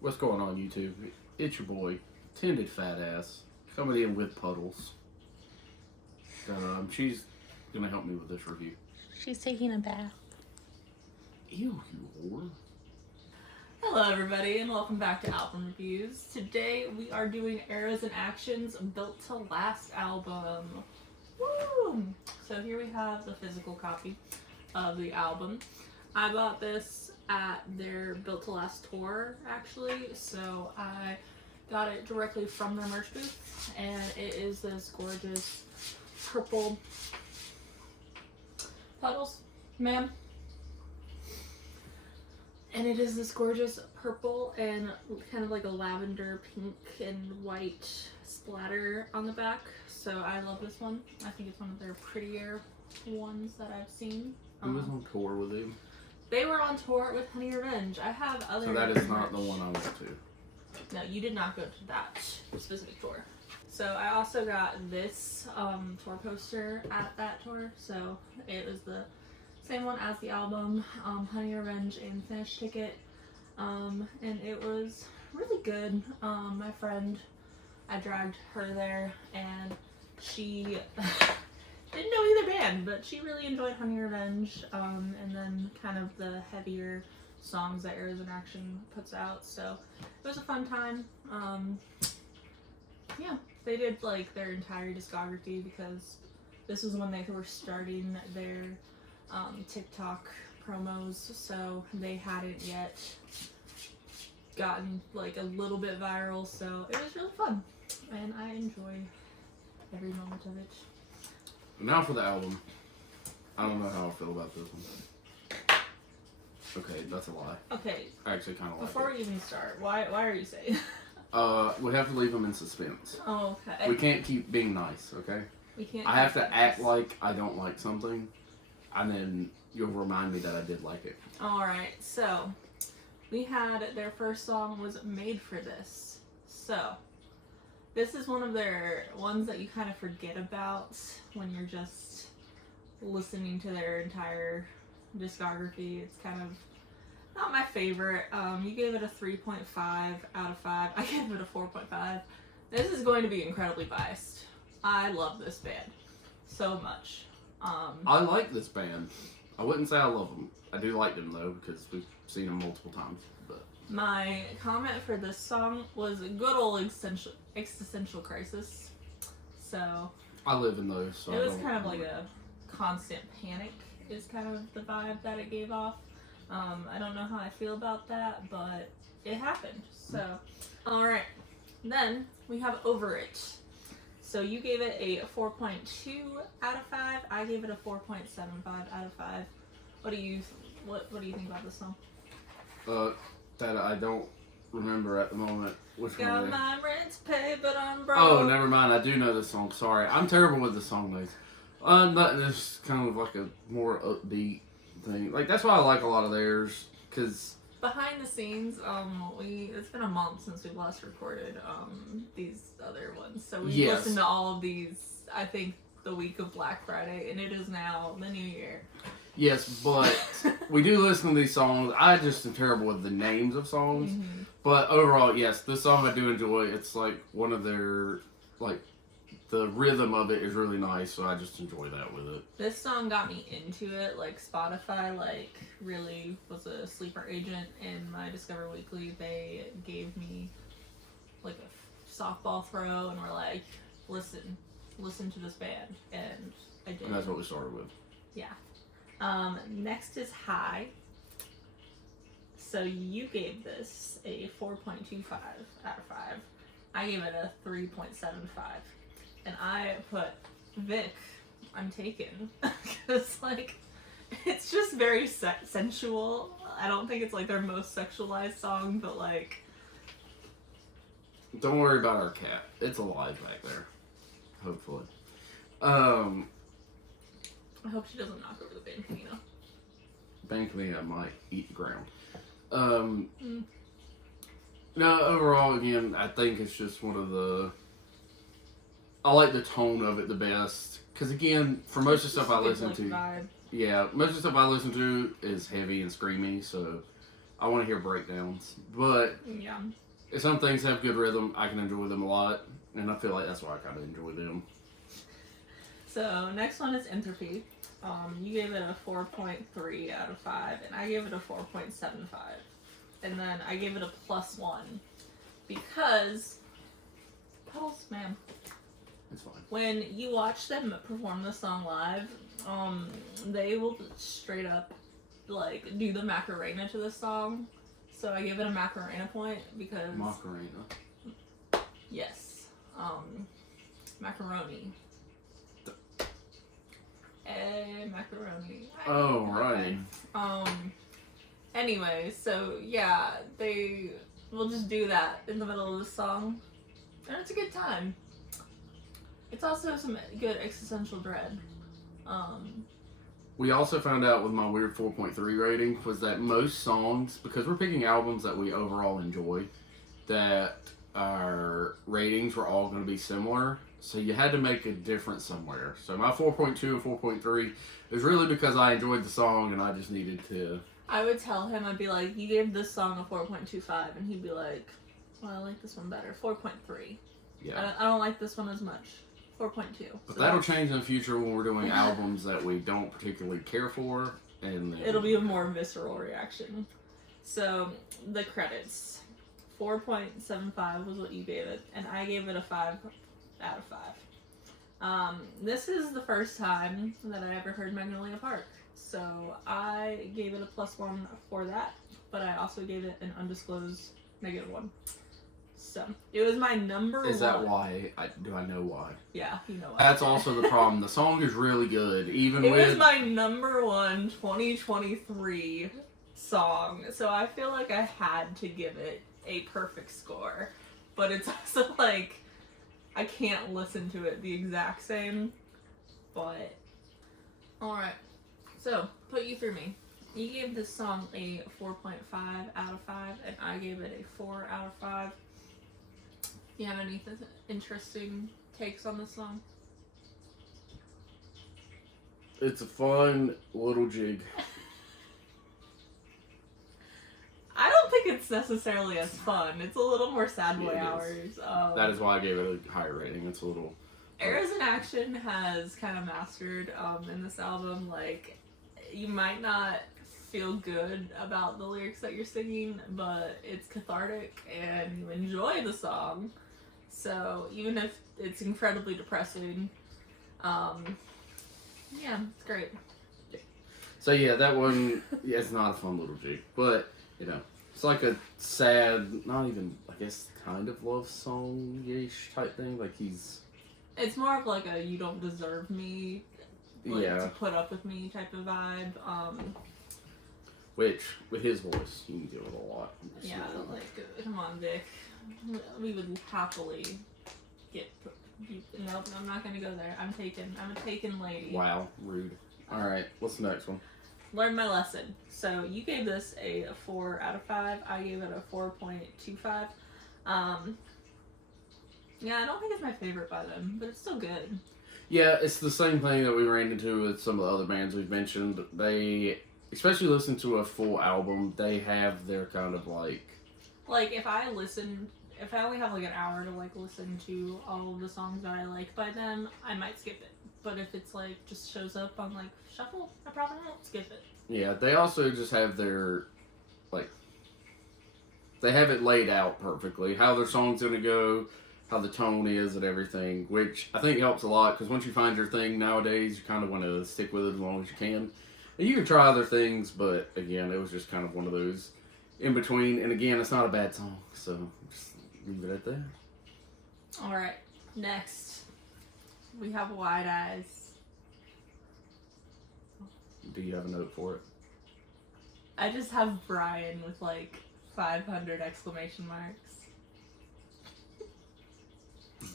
What's going on, YouTube? It's your boy, Tended Fat Ass, coming in with Puddles. She's gonna help me with this review. She's taking a bath. Ew, you whore. Hello everybody and welcome back to Album Reviews. Today we are doing Arrows and Actions Built to Last album. Woo! So here we have the physical copy of the album. I bought this at their Built to Last tour actually, so I got it directly from their merch booth and it is this gorgeous purple Puddles, ma'am. And it is this gorgeous purple and kind of like a lavender pink and white splatter on the back. So I love this one. I think it's one of their prettier ones that I've seen. Who was on tour with him? They were on tour with Honey Revenge. I have other So that is not merch. the one I went to. No, you did not go to that specific tour. So I also got this tour poster at that tour. So it was the same one as the album, Honey Revenge and Finish Ticket. And it was really good. My friend, I dragged her there and she didn't know either band, but she really enjoyed Honey Revenge, and then kind of the heavier songs that Arrows in Action puts out. So it was a fun time. Yeah, they did like their entire discography because this was when they were starting their TikTok promos, so they hadn't yet gotten like a little bit viral, so it was really fun and I enjoyed every moment of it. Now for the album. I don't know how I feel about this one. Okay, that's a lie. Okay, I actually kind of like before it. we even start, why are you saying? We have to leave them in suspense. Oh, okay. We can't keep being nice, okay? We can't. I have to act like I don't like something, and then you'll remind me that I did like it. Alright, so we had their first song was Made for This. So this is one of their ones that you kind of forget about when you're just listening to their entire discography. It's kind of not my favorite. You gave it a 3.5 out of 5. I gave it a 4.5. This is going to be incredibly biased. I love this band so much. I like this band. I wouldn't say I love them. I do like them though because we've seen them multiple times. But My comment for this song was a good old existential crisis. So I live in those. So it I was don't kind of like remember. a constant panic is kind of the vibe that it gave off. I don't know how I feel about that, but it happened. So, alright. Then we have Over It. So you gave it a 4.2 out of 5. I gave it a 4.75 out of 5. What do you think about this song? That I don't remember at the moment. Which one? Got it is. my rent to pay, but I'm broke. Oh, never mind. I do know this song. Sorry, I'm terrible with the song names. Not this kind of like a more upbeat thing. Like that's why I like a lot of theirs because Behind the scenes, it's been a month since we last recorded these other ones. So we Yes. listened to all of these, I think, the week of Black Friday, and it is now the new year. yes, but we do listen to these songs. I just am terrible with the names of songs. Mm-hmm. But overall, yes, this song I do enjoy. It's like one of their like the rhythm of it is really nice, so I just enjoy that with it. This song got me into it. Like Spotify, like really was a sleeper agent in my Discover Weekly. They gave me like a softball throw and were like, listen to this band, and I did. And that's what we started with. Yeah. Next is High. So you gave this a 4.25 out of 5. I gave it a 3.75. And I put Vic, I'm taken. Because, like, it's just very sensual. I don't think it's, like, their most sexualized song, but, like... Don't worry about our cat. It's alive back there. Hopefully. I hope she doesn't knock over the Ban Camino. Bank me, I might eat the ground. No, overall, again, I think it's just one of the... I like the tone of it the best. Because, again, for most of the stuff I listen to... Vibe. Yeah, most of the stuff I listen to is heavy and screamy, so I want to hear breakdowns. But Yeah. if some things have good rhythm, I can enjoy them a lot. And I feel like that's why I kind of enjoy them. So next one is Entropy. You gave it a 4.3 out of 5, and I gave it a 4.75. And then I gave it a +1 because Puddles, man. It's fine. When you watch them perform the song live, they will straight up like do the Macarena to the song. So I give it a Macarena point because Macarena. yes, macaroni. Macaroni. Oh, right. Anyway, so yeah, they will just do that in the middle of the song, and it's a good time. It's also some good existential dread. We also found out with my weird 4.3 rating was that most songs, because we're picking albums that we overall enjoy, that our ratings were all going to be similar. So you had to make a difference somewhere. So my 4.2 and 4.3 is really because I enjoyed the song and I just needed to... I would tell him, I'd be like, you gave this song a 4.25, and he'd be like, well, I like this one better. 4.3. Yeah. I don't like this one as much. 4.2. But So that'll change in the future when we're doing albums that we don't particularly care for. And then... it'll be a more visceral reaction. So, the credits. 4.75 was what you gave it, and I gave it a 5 out of 5. This is the first time that I ever heard Magnolia Park, so I gave it a +1 for that, but I also gave it an undisclosed -1. So, it was my number one. Is that why? Do I know why? Yeah, you know why. That's also the problem. The song is really good, even It with... was my number one 2023 song, so I feel like I had to give it a perfect score. But it's also like, I can't listen to it the exact same, but... Alright, so, Put You Through Me. You gave this song a 4.5 out of 5, and I gave it a 4 out of 5. You have any interesting takes on this song? It's a fun little jig. I don't think it's necessarily as fun. It's a little more sad boy Yeah, it hours. That is why I gave it a higher rating. It's a little... Eras in Action has kind of mastered in this album. Like, you might not feel good about the lyrics that you're singing, but it's cathartic and you enjoy the song. So even if it's incredibly depressing, yeah, it's great. So yeah, that one, yeah, it's not a fun little jig, but you know, it's like a sad, not even, I guess, kind of love song-ish type thing. Like It's more of like a "you don't deserve me," like, yeah, to put up with me type of vibe. which with his voice, you can deal with a lot. Yeah, like come on, Vic, we would happily get. Nope, I'm not gonna go there. I'm a taken lady. Wow, rude. All right, what's the next one? Learned my lesson. So you gave this a 4 out of 5. I gave it a 4.25. Yeah, I don't think it's my favorite by them, but it's still good. Yeah, it's the same thing that we ran into with some of the other bands we've mentioned. They, especially listen to a full album, they have their kind of like... Like, if I only have like an hour to like listen to all of the songs that I like by them, I might skip it. But if it's like just shows up on like shuffle, I probably won't skip it. Yeah, they also just have their, like, they have it laid out perfectly. How their song's gonna go, how the tone is and everything, which I think helps a lot, because once you find your thing nowadays, you kind of want to stick with it as long as you can. And you can try other things, but again, it was just kind of one of those in between. And again, it's not a bad song, so just leave it at that. Alright, next, we have Wide Eyes. Do you have a note for it? I just have Brian with like 500 exclamation marks.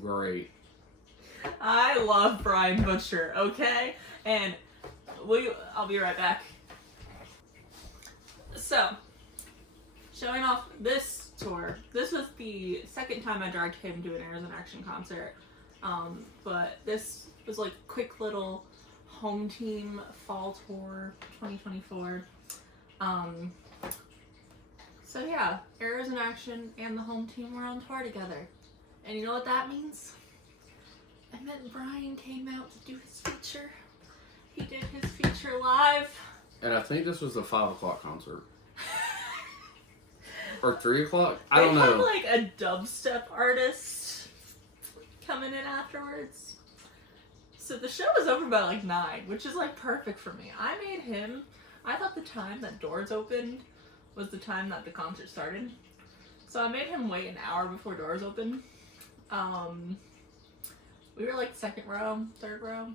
Great. I love Brian Butcher, okay? And I'll be right back. So, showing off this tour. This was the second time I dragged him to an Eras in Action concert. But this was like a quick little home team fall tour 2024. So yeah, Arrows in Action and the home team were on tour together. And you know what that means? I meant Brian came out to do his feature. He did his feature live. And I think this was a 5 o'clock concert. Or 3 o'clock? I don't They had know. like a dubstep artist coming in afterwards. So the show was over by like 9, which is like perfect for me. I thought the time that doors opened was the time that the concert started. So I made him wait an hour before doors opened. We were like second row, third row.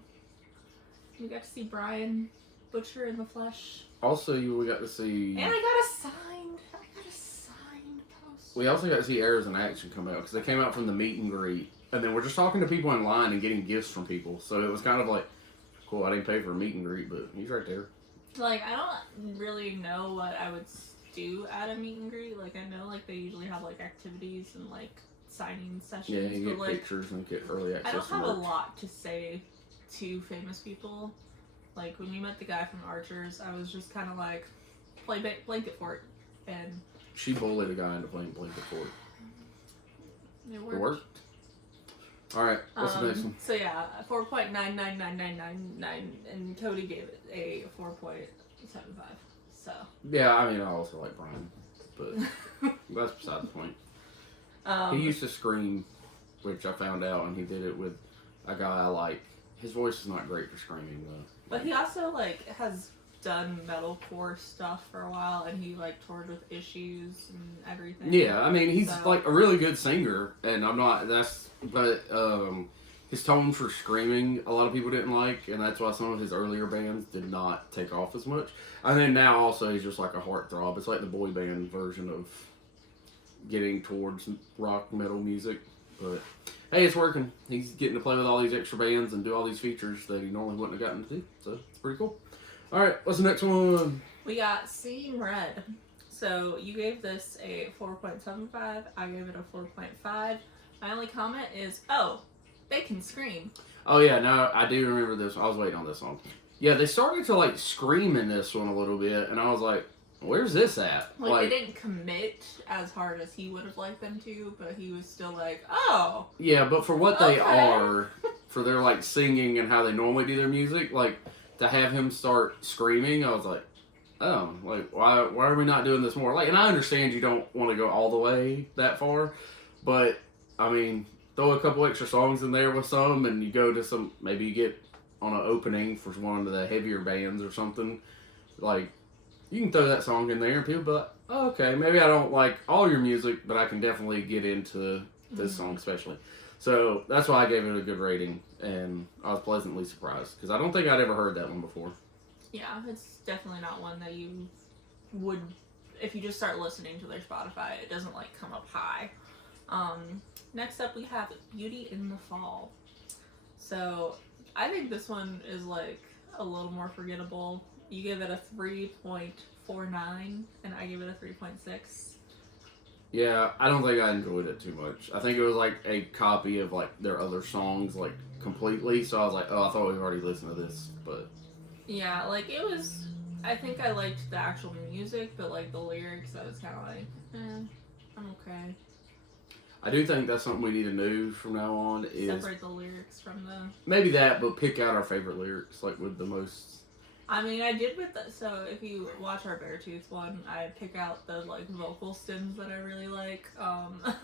We got to see Brian Butcher in the flesh. Also, we got to see... And I got a signed poster. We also got to see Arrows in Action come out, because they came out from the meet and greet. And then we're just talking to people in line and getting gifts from people. So it was kind of like, cool, I didn't pay for a meet and greet, but he's right there. Like, I don't really know what I would do at a meet and greet. Like, I know, like, they usually have, like, activities and, like, signing sessions. Yeah, you but, get like, pictures and get early access I don't to have a merch. lot to say to famous people. Like, when we met the guy from Archers, I was just kind of like, play Blanket Fort. And She bullied a guy into playing Blanket Fort. it It worked. worked. Alright, what's the next one? So yeah, 4.9999999, and Cody gave it a 4.75. So. Yeah, I mean, I also like Brian, but that's beside the point. He used to scream, which I found out, and he did it with a guy I like. His voice is not great for screaming, though. But he also, like, has done metalcore stuff for a while, and he, like, toured with Issues and everything. Yeah, I mean, he's, So- like, a really good singer, and I'm not, but his tone for screaming, a lot of people didn't like, and that's why some of his earlier bands did not take off as much. And then now, also, he's just like a heartthrob. It's like the boy band version of getting towards rock metal music, but hey, it's working. He's getting to play with all these extra bands and do all these features that he normally wouldn't have gotten to do, so it's pretty cool. Alright, what's the next one? We got Seeing Red. So you gave this a 4.75. I gave it a 4.5. My only comment is, oh, they can scream. Oh yeah, no, I do remember this. I was waiting on this song. Yeah, they started to like scream in this one a little bit, and I was like, where's this at? Like, they didn't commit as hard as he would have liked them to, but he was still like, oh. Yeah, but for what they Okay. are, for their like singing and how they normally do their music, like to have him start screaming, I was like, oh, like why are we not doing this more? Like, and I understand you don't want to go all the way that far, but I mean, throw a couple extra songs in there with some, and you go to some, maybe you get on an opening for one of the heavier bands or something, like. You can throw that song in there and people be like, oh, okay, maybe I don't like all your music, but I can definitely get into this song especially. So that's why I gave it a good rating, and I was pleasantly surprised, because I don't think I'd ever heard that one before. Yeah, it's definitely not one that you would, if you just start listening to their Spotify, it doesn't like come up high. Next up we have Beauty in the Fall. So I think this one is like a little more forgettable. You give it a 3.49, and I give it a 3.6. Yeah, I don't think I enjoyed it too much. I think it was like a copy of like their other songs like completely, so I was like, oh, I thought we've already listened to this, but Yeah, like it was, I think I liked the actual music, but like the lyrics, I was kind of like, I'm okay. I do think that's something we need to do from now on is Separate the lyrics from the... maybe that, but pick out our favorite lyrics, like with the most... I mean, I did with the, so if you watch our Beartooth one, I pick out the like vocal stems that I really like,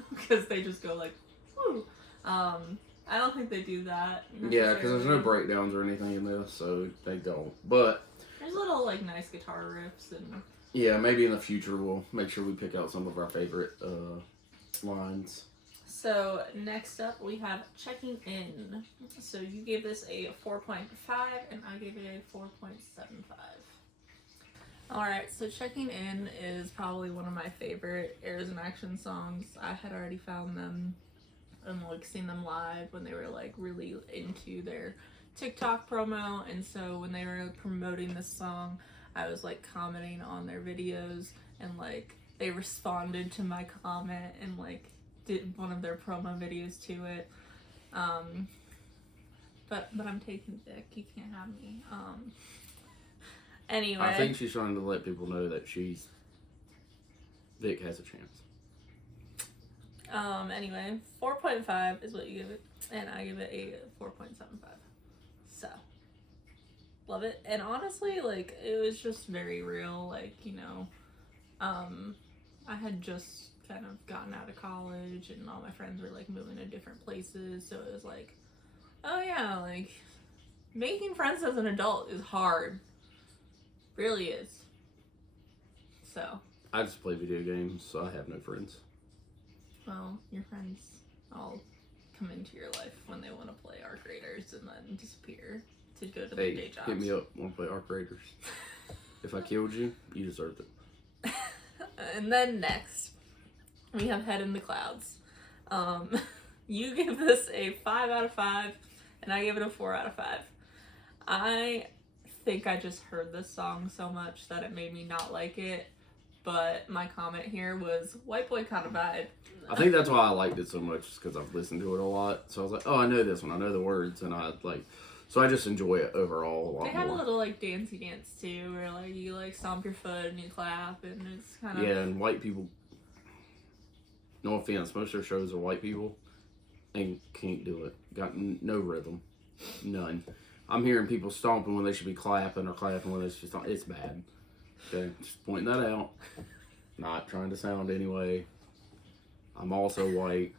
because they just go like, woo. I don't think they do that. Yeah, because there's no necessarily. breakdowns or anything in this, so they don't. But There's little like nice guitar riffs and... yeah, maybe in the future we'll make sure we pick out some of our favorite lines. So next up we have Checking In. So you gave this a 4.5 and I gave it a 4.75. Alright, so Checking In is probably one of my favorite Airs in Action songs. I had already found them and like seen them live when they were like really into their TikTok promo, and so when they were promoting this song, I was like commenting on their videos, and like they responded to my comment and like did one of their promo videos to it. But I'm taking Vic. You can't have me. Anyway. I think she's trying to let people know that she's Vic has a chance. Anyway, 4.5 is what you give it, and I give it a 4.75. So, love it. And honestly, like, it was just very real. Like, you know, I had just kind of gotten out of college, and all my friends were, like, moving to different places. So it was like, oh yeah, like, making friends as an adult is hard. Really is. So. I just play video games, so I have no friends. Well, your friends all come into your life when they want to play Arc Raiders and then disappear to go to their day jobs. Hit me up. Want to play Arc Raiders? If I killed you, you deserved it. And then next, we have Head in the Clouds. You give this a 5 out of 5, and I give it a 4 out of 5. I think I just heard this song so much that it made me not like it. But my comment here was white boy kind of vibe. I think that's why I liked it so much, because I've listened to it a lot. So I was like, oh, I know this one. I know the words, and so I just enjoy it overall a lot more. They had a little like dancey dance too, where like you like stomp your foot and you clap, and it's kind of and white people. No offense, most of their shows are white people, and can't do it. Got no rhythm, none. I'm hearing people stomping when they should be clapping, or clapping when they should stomp. It's bad. Okay, just pointing that out. Not trying to sound anyway. I'm also white,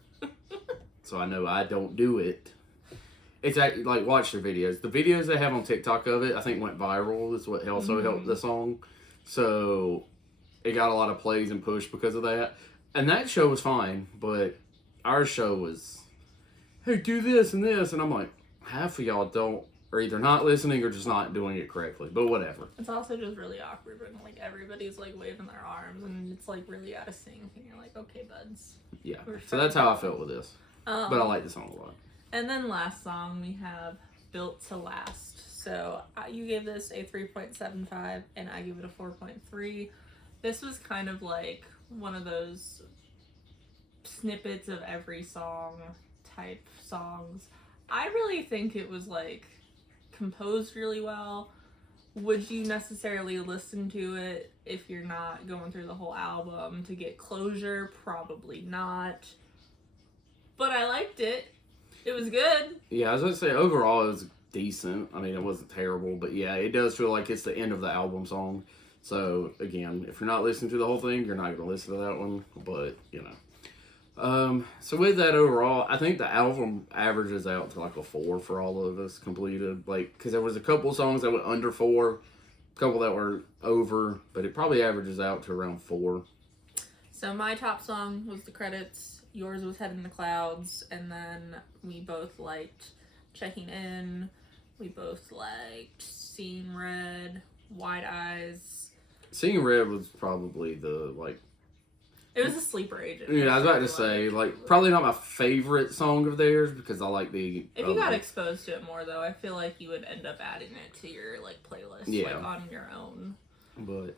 so I know I don't do it. It's like, watch their videos. The videos they have on TikTok of it, I think, went viral. That's what also helped the song. So it got a lot of plays and push because of that. And that show was fine, but our show was, hey, do this and this. And I'm like, half of y'all don't, or either not listening or just not doing it correctly. But whatever. It's also just really awkward when like everybody's like waving their arms and it's like really out of sync, and you're like, okay, buds. Yeah. So that's how I felt with this. But I like the song a lot. And then last song we have Built to Last. So you gave this a 3.75 and I give it a 4.3. This was kind of like one of those snippets of every song type songs. I really think it was like composed really well. Would you necessarily listen to it if you're not going through the whole album to get closure? Probably not. But I liked it. It was good. Yeah, I was going to say, overall, it was decent. I mean, it wasn't terrible, but yeah, it does feel like it's the end of the album song. So, again, if you're not listening to the whole thing, you're not going to listen to that one, but, you know. So with that overall, I think the album averages out to like a 4 for all of us completed. Like, because there was a couple songs that went under 4, a couple that were over, but it probably averages out to around 4. So my top song was The Credits. Yours was Head in the Clouds. And then we both liked Checking In. We both liked Seeing Red, Wide Eyes. Seeing Red was probably the, like... It was a sleeper agent. Yeah, I was about to say, like, probably not my favorite song of theirs, because I like the... If you got exposed to it more, though, I feel like you would end up adding it to your, like, playlist, like, on your own. But...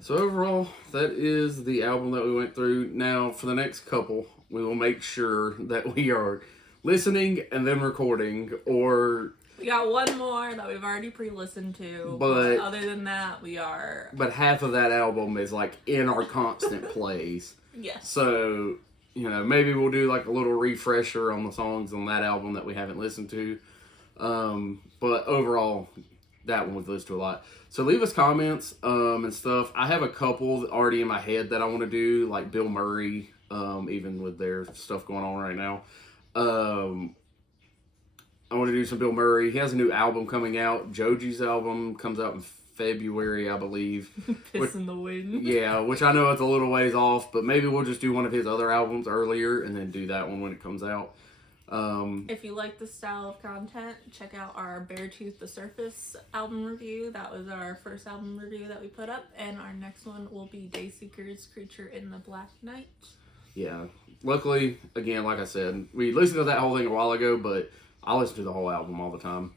So overall, that is the album that we went through. Now, for the next couple, we will make sure that we are listening and then recording, or... We got one more that we've already pre-listened to, but other than that, we are... But half of that album is, like, in our constant plays. Yes. So, you know, maybe we'll do, like, a little refresher on the songs on that album that we haven't listened to. But overall, that one we've listened to a lot. So leave us comments and stuff. I have a couple already in my head that I want to do, like Bill Murray, even with their stuff going on right now. I want to do some Bill Murray. He has a new album coming out. Joji's album comes out in February, I believe. Piss in the Wind. Yeah, which I know it's a little ways off, but maybe we'll just do one of his other albums earlier and then do that one when it comes out. If you like this style of content, check out our Beartooth The Surface album review. That was our first album review that we put up, and our next one will be Dayseeker's Creature in the Black Night. Yeah. Luckily, again, like I said, we listened to that whole thing a while ago, but I listen to the whole album all the time.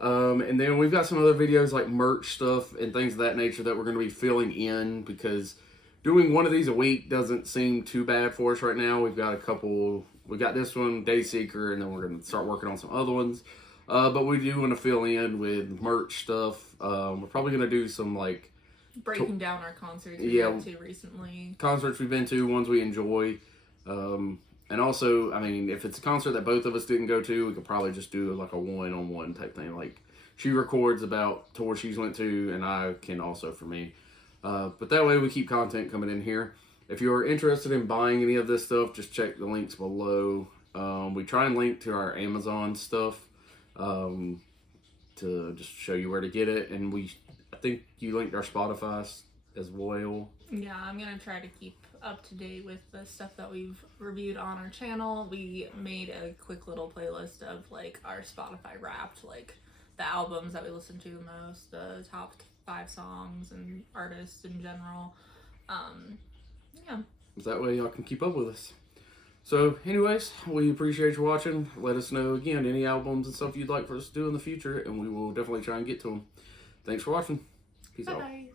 And then we've got some other videos like merch stuff and things of that nature that we're going to be filling in, because doing one of these a week doesn't seem too bad for us right now. We've got a couple, we got this one, Dayseeker, and then we're going to start working on some other ones. But we do want to fill in with merch stuff. We're probably going to do some like breaking down our concerts we Yeah. went to recently. Concerts we've been to, ones we enjoy. And also, I mean, if it's a concert that both of us didn't go to, we could probably just do like a one-on-one type thing. Like, she records about tours she's went to, and I can also for me. But that way we keep content coming in here. If you're interested in buying any of this stuff, just check the links below. We try and link to our Amazon stuff to just show you where to get it. And I think you linked our Spotify as well. Yeah, I'm going to try to keep up to date with the stuff that we've reviewed on our channel. We made a quick little playlist of like our Spotify Wrapped, like the albums that we listen to the most, the top 5 songs and artists in general. Yeah. That way y'all can keep up with us. So anyways, we appreciate you watching. Let us know again any albums and stuff you'd like for us to do in the future, and we will definitely try and get to them. Thanks for watching. Peace out. Bye.